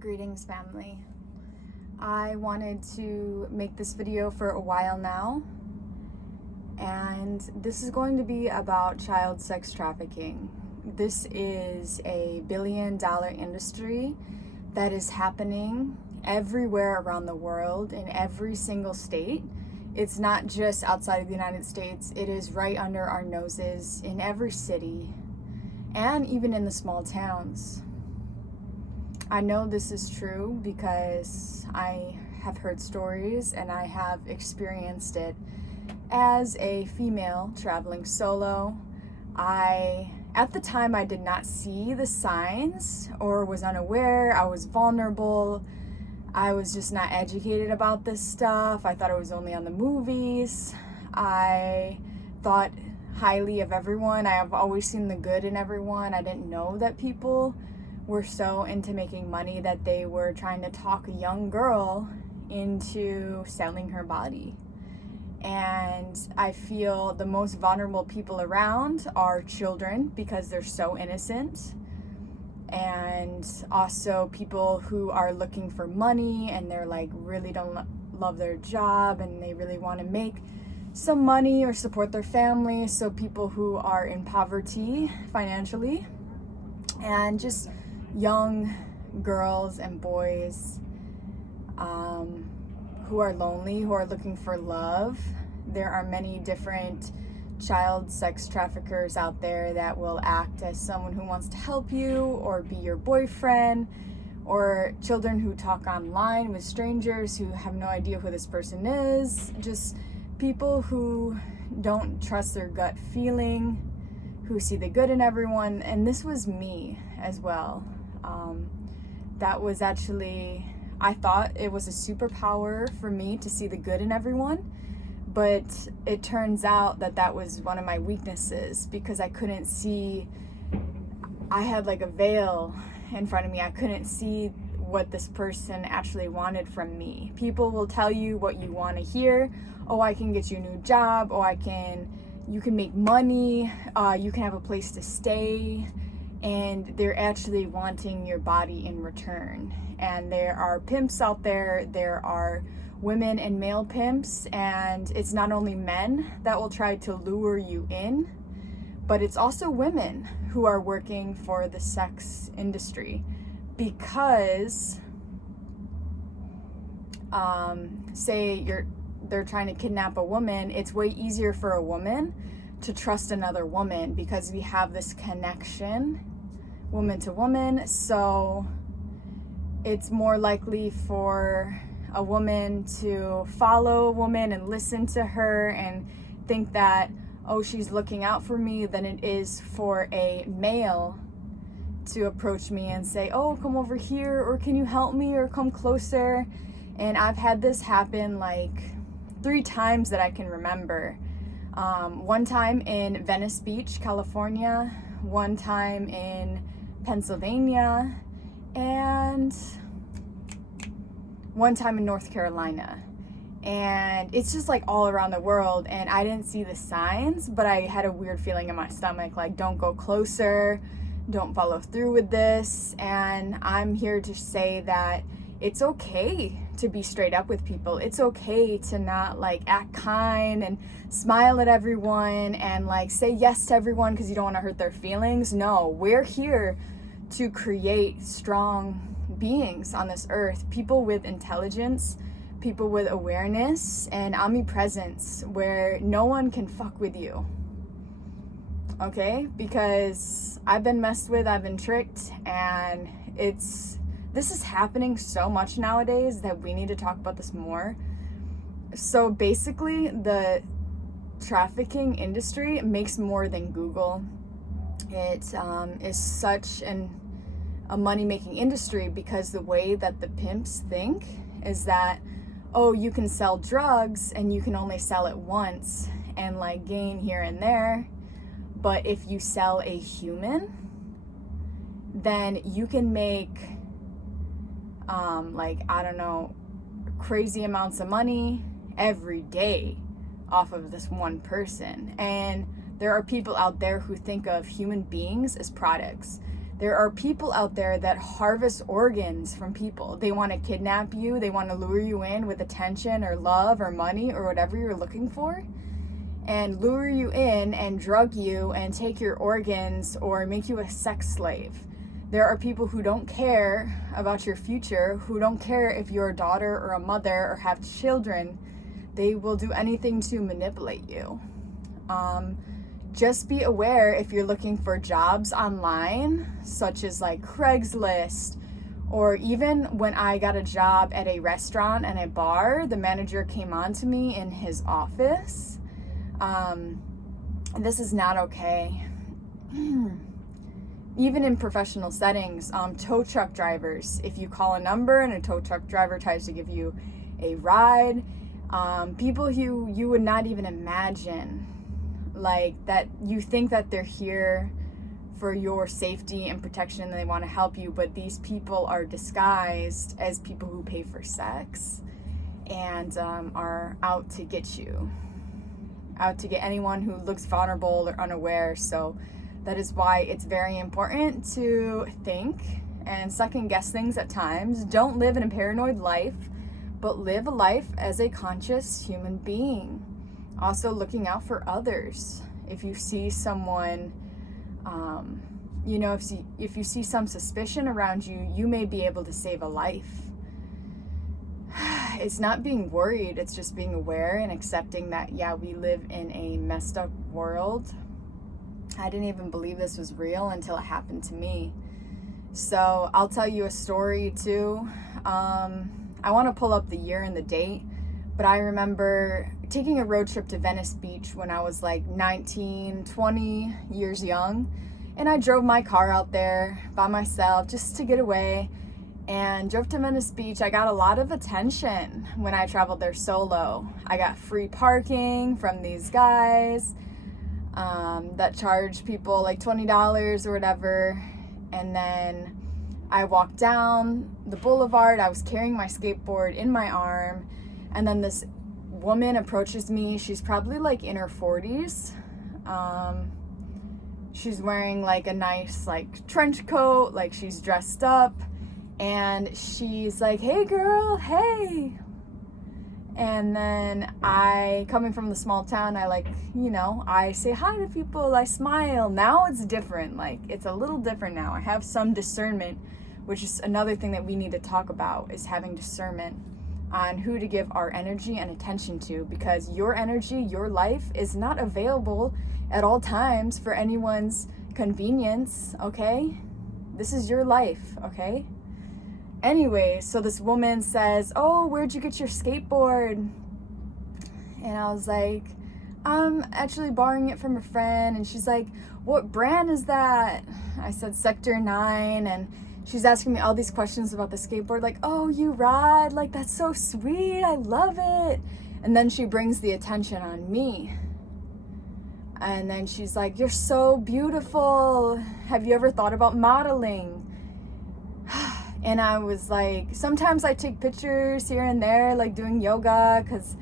Greetings, family. I wanted to make this video for a while now, and this is going to be about child sex trafficking. This is a billion-dollar industry that is happening everywhere around the world, in every single state. It's not just outside of the United States, it is right under our noses in every city and even in the small towns. I know this is true because I have heard stories and I have experienced it as a female traveling solo. At the time, I did not see the signs or was unaware. I was vulnerable. I was just not educated about this stuff. I thought it was only on the movies. I thought highly of everyone. I have always seen the good in everyone. I didn't know that people were so into making money that they were trying to talk a young girl into selling her body. And I feel the most vulnerable people around are children because they're so innocent, and also people who are looking for money and they're like really don't love their job and they really want to make some money or support their family. So people who are in poverty financially, and just young girls and boys who are lonely, who are looking for love. There are many different child sex traffickers out there that will act as someone who wants to help you or be your boyfriend, or children who talk online with strangers who have no idea who this person is. Just people who don't trust their gut feeling, who see the good in everyone. And this was me as well. That was actually, I thought it was a superpower for me to see the good in everyone, but it turns out that that was one of my weaknesses because I couldn't see. I had like a veil in front of me. I couldn't see what this person actually wanted from me. People will tell you what you want to hear. Oh, I can get you a new job. Oh, you can make money. You can have a place to stay. And they're actually wanting your body in return. And there are pimps out there. There are women and male pimps. And it's not only men that will try to lure you in, but it's also women who are working for the sex industry. Because, say they're trying to kidnap a woman, it's way easier for a woman to trust another woman because we have this connection, woman to woman. So it's more likely for a woman to follow a woman and listen to her and think that, oh, she's looking out for me, than it is for a male to approach me and say, oh, come over here, or can you help me, or come closer. And I've had this happen like 3 times that I can remember. One time in Venice Beach, California, one time in Pennsylvania, and one time in North Carolina. And it's just like all around the world, and I didn't see the signs, but I had a weird feeling in my stomach, like, don't go closer, don't follow through with this. And I'm here to say that it's okay to be straight up with people. It's okay to not like act kind and smile at everyone and like say yes to everyone because you don't want to hurt their feelings. No, we're here to create strong beings on this earth, people with intelligence, people with awareness and omnipresence, where no one can fuck with you. Okay? Because I've been messed with, I've been tricked, and this is happening so much nowadays that we need to talk about this more. So basically, the trafficking industry makes more than Google. It is such a money-making industry because the way that the pimps think is that, oh, you can sell drugs and you can only sell it once and like gain here and there. But if you sell a human, then you can make crazy amounts of money every day off of this one person. And there are people out there who think of human beings as products. There are people out there that harvest organs from people. They want to kidnap you. They want to lure you in with attention or love or money or whatever you're looking for, and lure you in and drug you and take your organs or make you a sex slave. There are people who don't care about your future, who don't care if you're a daughter or a mother or have children. They will do anything to manipulate you. Just be aware if you're looking for jobs online, such as like Craigslist, or even when I got a job at a restaurant and a bar, the manager came on to me in his office. This is not okay. Even in professional settings, tow truck drivers, if you call a number and a tow truck driver tries to give you a ride, people who you would not even imagine, like that you think that they're here for your safety and protection and they want to help you, but these people are disguised as people who pay for sex and are out to get you, out to get anyone who looks vulnerable or unaware. So that is why it's very important to think and second guess things at times. Don't live in a paranoid life, but live a life as a conscious human being. Also looking out for others. If you see someone, if you see some suspicion around you, you may be able to save a life. It's not being worried, it's just being aware and accepting that, yeah, we live in a messed up world. I didn't even believe this was real until it happened to me. So I'll tell you a story too. I want to pull up the year and the date, but I remember taking a road trip to Venice Beach when I was like 19, 20 years young. And I drove my car out there by myself just to get away and drove to Venice Beach. I got a lot of attention when I traveled there solo. I got free parking from these guys that charge people like $20 or whatever. And then I walked down the boulevard. I was carrying my skateboard in my arm. And then this woman approaches me. She's probably like in her 40s. She's wearing like a nice like trench coat, like she's dressed up, and she's like, "Hey girl, hey." And then coming from the small town, I say hi to people, I smile. Now it's different, like it's a little different now. I have some discernment, which is another thing that we need to talk about, is having discernment on who to give our energy and attention to, because your energy, your life is not available at all times for anyone's convenience, okay? This is your life, okay? Anyway, so this woman says, "Oh, where'd you get your skateboard?" And I was like, "I'm actually borrowing it from a friend." And she's like, "What brand is that?" I said, Sector 9, and she's asking me all these questions about the skateboard, like, "Oh, you ride? Like, that's so sweet. I love it." And then she brings the attention on me. And then she's like, "You're so beautiful. Have you ever thought about modeling?" And I was like, sometimes I take pictures here and there, like doing yoga, because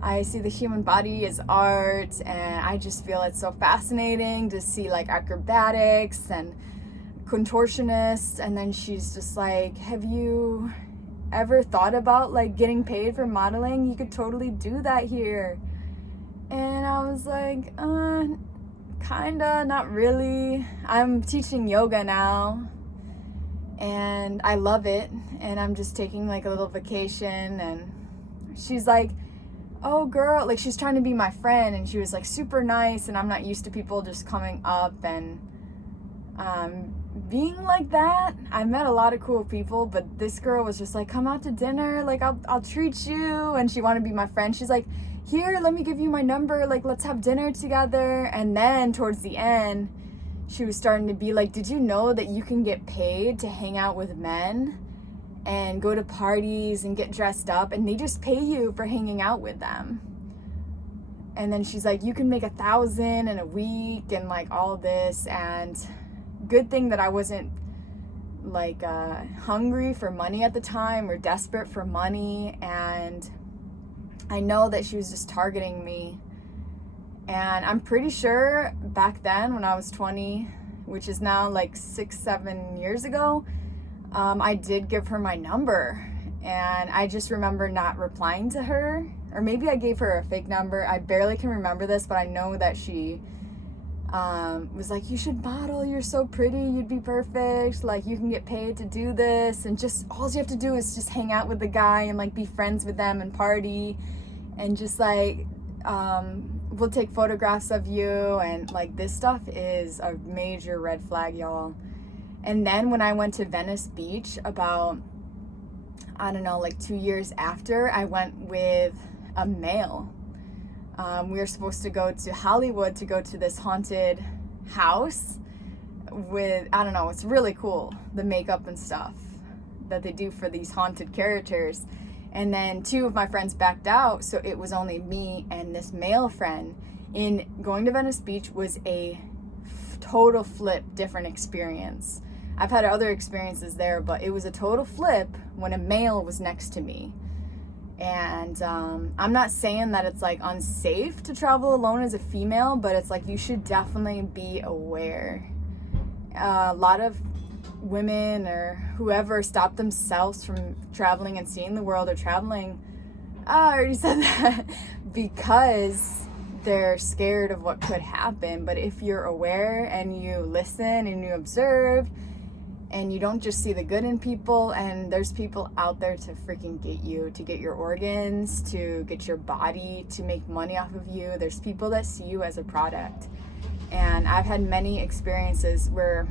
I see the human body as art, and I just feel it's so fascinating to see like acrobatics and contortionists. And then she's just like, "Have you ever thought about like getting paid for modeling? You could totally do that here." And I was like, kinda, not really. I'm teaching yoga now and I love it, and I'm just taking like a little vacation. And she's like, "Oh girl," like she's trying to be my friend, and she was like super nice, and I'm not used to people just coming up and being like that. I met a lot of cool people, but this girl was just like, "Come out to dinner, like I'll treat you." And she wanted to be my friend. She's like, "Here, let me give you my number, like let's have dinner together." And then towards the end, she was starting to be like, "Did you know that you can get paid to hang out with men and go to parties and get dressed up, and they just pay you for hanging out with them?" And then she's like, "You can make 1,000 in a week," and like all this. And good thing that I wasn't like hungry for money at the time or desperate for money. And I know that she was just targeting me. And I'm pretty sure back then when I was 20, which is now like 6-7 years ago, I did give her my number, and I just remember not replying to her, or maybe I gave her a fake number. I barely can remember this, but I know that she was like, you should model, you're so pretty, you'd be perfect, like you can get paid to do this, and just all you have to do is just hang out with the guy and like be friends with them and party, and just like we'll take photographs of you. And like, this stuff is a major red flag, y'all. And then when I went to Venice Beach about, I don't know, like 2 years after, I went with a male. We were supposed to go to Hollywood to go to this haunted house with, I don't know, it's really cool, the makeup and stuff that they do for these haunted characters. And then 2 of my friends backed out, so it was only me and this male friend. In going to Venice Beach was a total flip, different experience. I've had other experiences there, but it was a total flip when a male was next to me. And I'm not saying that it's like unsafe to travel alone as a female, but it's like you should definitely be aware. A lot of women or whoever stop themselves from traveling and seeing the world, or traveling, I already said that, because they're scared of what could happen. But if you're aware and you listen and you observe, and you don't just see the good in people, and there's people out there to freaking get you, to get your organs, to get your body, to make money off of you. There's people that see you as a product. And I've had many experiences where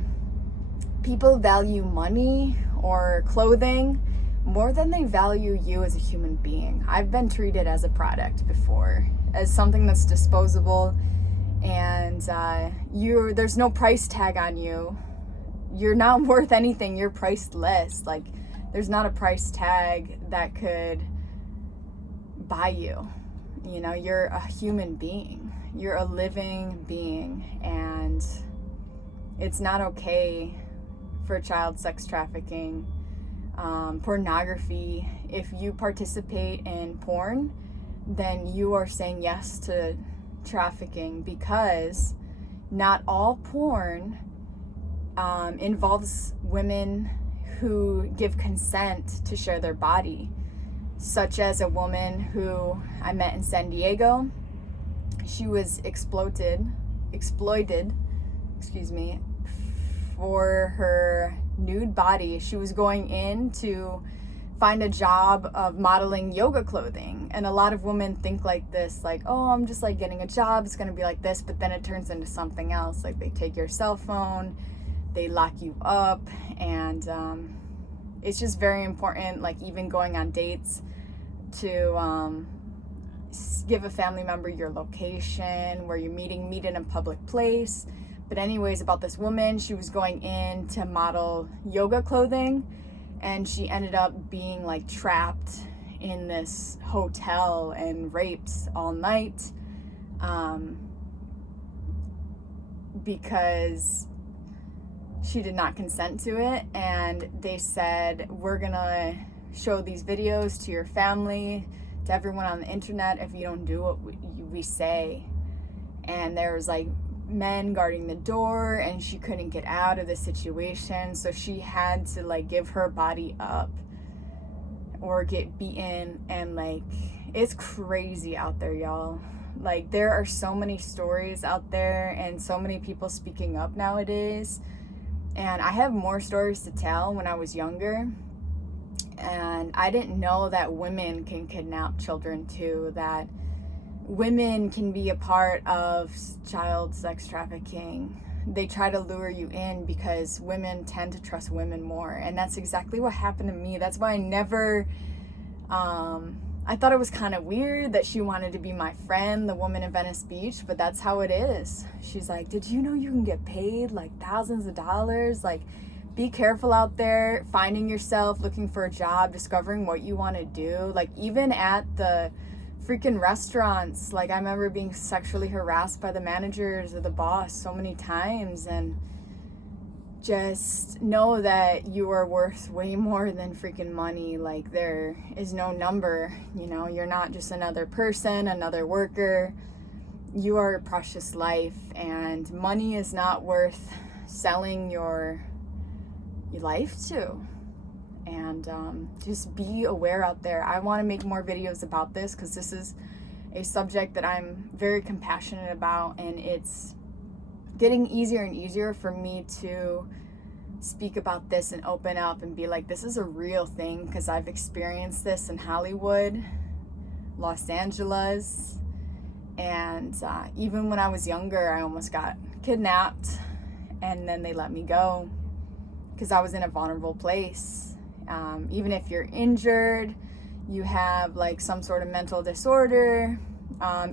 people value money or clothing more than they value you as a human being. I've been treated as a product before, as something that's disposable, and there's no price tag on you. You're not worth anything. You're priceless. Like, there's not a price tag that could buy you. You know, you're a human being. You're a living being, and it's not okay for child sex trafficking, pornography. If you participate in porn, then you are saying yes to trafficking, because not all porn involves women who give consent to share their body, such as a woman who I met in San Diego. She was exploited, for her nude body. She was going in to find a job of modeling yoga clothing, and a lot of women think like this, like, oh, I'm just like getting a job, it's gonna be like this, but then it turns into something else. Like, they take your cell phone, they lock you up, and it's just very important, like even going on dates, to give a family member your location, where you're meet in a public place. But anyways, about this woman, she was going in to model yoga clothing, and she ended up being like trapped in this hotel and raped all night, because she did not consent to it. And they said, we're gonna show these videos to your family, to everyone on the internet, if you don't do what we say. And there was like men guarding the door, and she couldn't get out of the situation, so she had to like give her body up or get beaten. And like, it's crazy out there, y'all. Like, there are so many stories out there and so many people speaking up nowadays. And I have more stories to tell. When I was younger, and I didn't know that women can kidnap children too, that women can be a part of child sex trafficking. They try to lure you in because women tend to trust women more. And that's exactly what happened to me. That's why I never, I thought it was kind of weird that she wanted to be my friend, the woman in Venice Beach, but that's how it is. She's like, did you know you can get paid like thousands of dollars? Like, be careful out there, finding yourself, looking for a job, discovering what you want to do. Like, even at the freaking restaurants, like, I remember being sexually harassed by the managers or the boss so many times. And just know that you are worth way more than freaking money. Like, there is no number, you know. You're not just another person, another worker. You are a precious life, and money is not worth selling your life to. And just be aware out there. I want to make more videos about this because this is a subject that I'm very compassionate about, and it's getting easier and easier for me to speak about this and open up and be like, this is a real thing, because I've experienced this in Hollywood, Los Angeles, and even when I was younger, I almost got kidnapped, and then they let me go because I was in a vulnerable place. Even if you're injured, you have like some sort of mental disorder,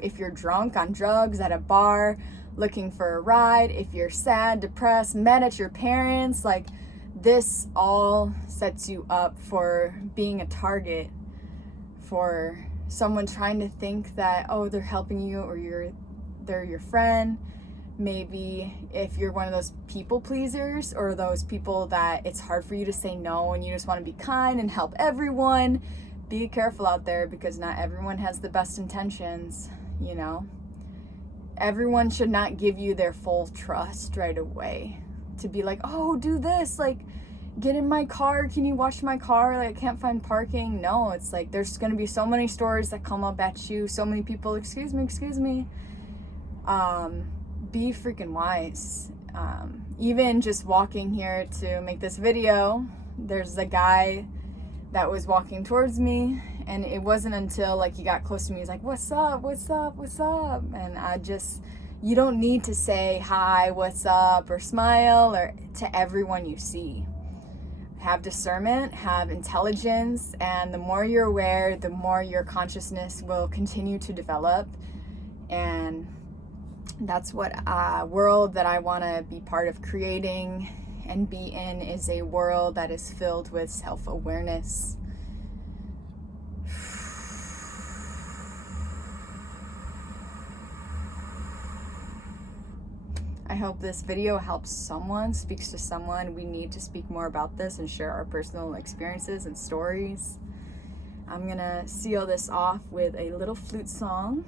if you're drunk on drugs at a bar looking for a ride, if you're sad, depressed, mad at your parents, like this all sets you up for being a target for someone trying to think that, oh, they're helping you, or they're your friend. Maybe if you're one of those people pleasers, or those people that it's hard for you to say no and you just want to be kind and help everyone, be careful out there, because not everyone has the best intentions, you know. Everyone should not give you their full trust right away to be like, oh, do this, like get in my car, can you wash my car, like I can't find parking. No, it's like there's going to be so many stories that come up at you, so many people, excuse me. Be freaking wise. Even just walking here to make this video, there's a guy that was walking towards me, and it wasn't until like he got close to me, he's like, what's up, and you don't need to say hi, what's up, or smile, or to everyone you see. Have discernment, have intelligence, and the more you're aware, the more your consciousness will continue to develop. And that's what world that I want to be part of creating and be in, is a world that is filled with self-awareness. I hope this video helps someone, speaks to someone. We need to speak more about this and share our personal experiences and stories. I'm gonna seal this off with a little flute song.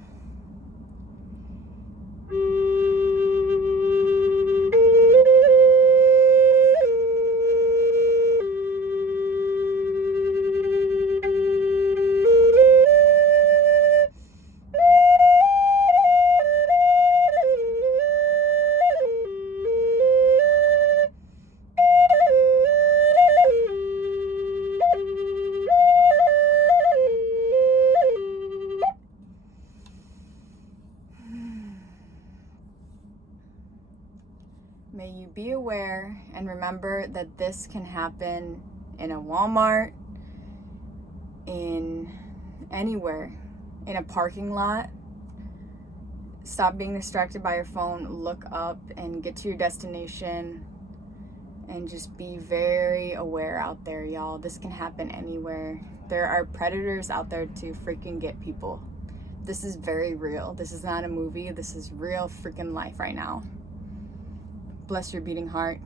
May you be aware and remember that this can happen in a Walmart, in anywhere, in a parking lot. Stop being distracted by your phone, look up and get to your destination, and just be very aware out there, y'all. This can happen anywhere. There are predators out there to freaking get people. This is very real. This is not a movie. This is real freaking life right now. Bless your beating heart.